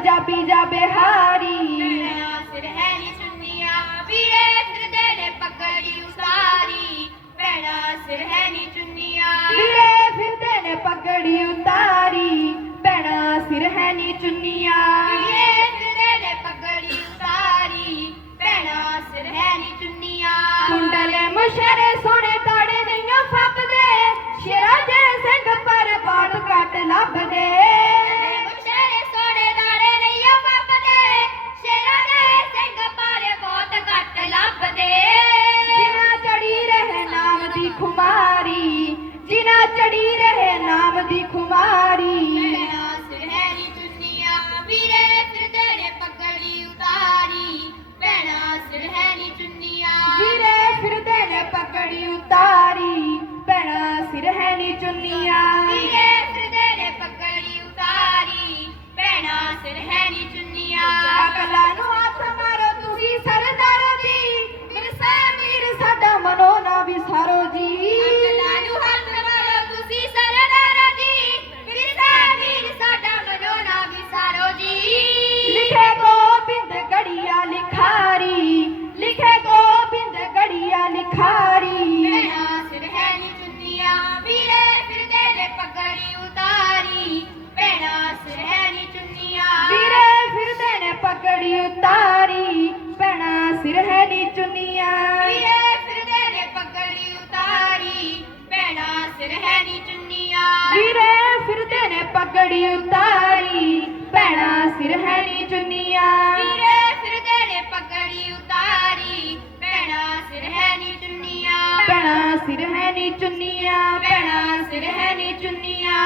ਪੰਜਾਬੀ ਜਾਂ ਬਿਹਾਰੀ। ਭੈਣਾਂ ਸਿਰ ਹੈ ਨੀ ਚੁੰਨੀਆਂ ਵੀਰੇ ਫਿਰਦੇ ਨੇ ਪਗੜੀ ਉਸਾਰੀ ਭੈਣਾਂ ਸਿਰ ਹੈ ਨੀ ਚੁੰਨੀਆਂ। ਵੀਰੇ ਫਿਰਦੇ ਨੇ ਪਗੜੀ ਉਤਾਰੀ। ਭੈਣਾਂ ਸਿਰ ਹੈ ਨੀ ਚੁੰਨੀਆਂ। ਵੀਰੇ ਫਿਰਦੇ ਨੇ ਪਗੜੀ ਉਸਾਰੀ ਭੈਣਾਂ ਸਿਰ ਹੈ ਨੀ ਚੁੰਨੀਆਂ। ਕੁੰਡਲੇ ਮੁਸ਼ਰੇ ਸੋਹਣੇ ਦੀ ਖੁਮਾਰੀ ਜਿਨਾ ਚੜੀ ਰਹੇ ਨਾਮ ਦੀ ਖੁਮਾਰੀ ਹੈ ਨੀ ਚੁੰਨੀਆਂ ਵੀਰੇ ਫਿਰਦੇ ਨੇ ਪਗੜੀ ਉਤਾਰੀ। ਭੈਣਾਂ ਨੀ ਚੁੰਨੀਆਂ ਵੀਰੇ ਫਿਰਦੇ ਨੇ ਪਗੜੀ ਉਤਾਰੀ। ਭੈਣਾਂ ਸਿਰ ਹੈ ਨੀ ਚੁੰਨੀਆਂ ਸਿਰ ਹੈ ਨੀ ਚੁੰਨੀਆਂ। ਵੀਰੇ ਫਿਰਦੇ ਨੇ ਪਗੜੀ ਉਤਾਰੀ ਭੈਣਾਂ ਸਿਰ ਹੈ ਨੀ ਚੁੰਨੀਆਂ। ਵੀਰੇ ਫਿਰਦੇ ਨੇ ਪਗੜੀ ਉਤਾਰੀ ਭੈਣਾ ਸਿਰ ਹੈ ਨੀ ਚੁੰਨੀਆਂ। ਵੀਰੇ ਫਿਰਦੇ ਨੇ ਪਗੜੀ ਉਤਾਰੀ ਭੈਣਾਂ ਸਿਰ ਹੈ ਨੀ ਚੁੰਨੀਆਂ। ਭੈਣਾ ਸਿਰ ਹੈ ਨੀ ਚੁੰਨੀਆਂ ਭੈਣਾ ਸਿਰ ਹੈ ਨੀ ਚੁੰਨੀਆਂ।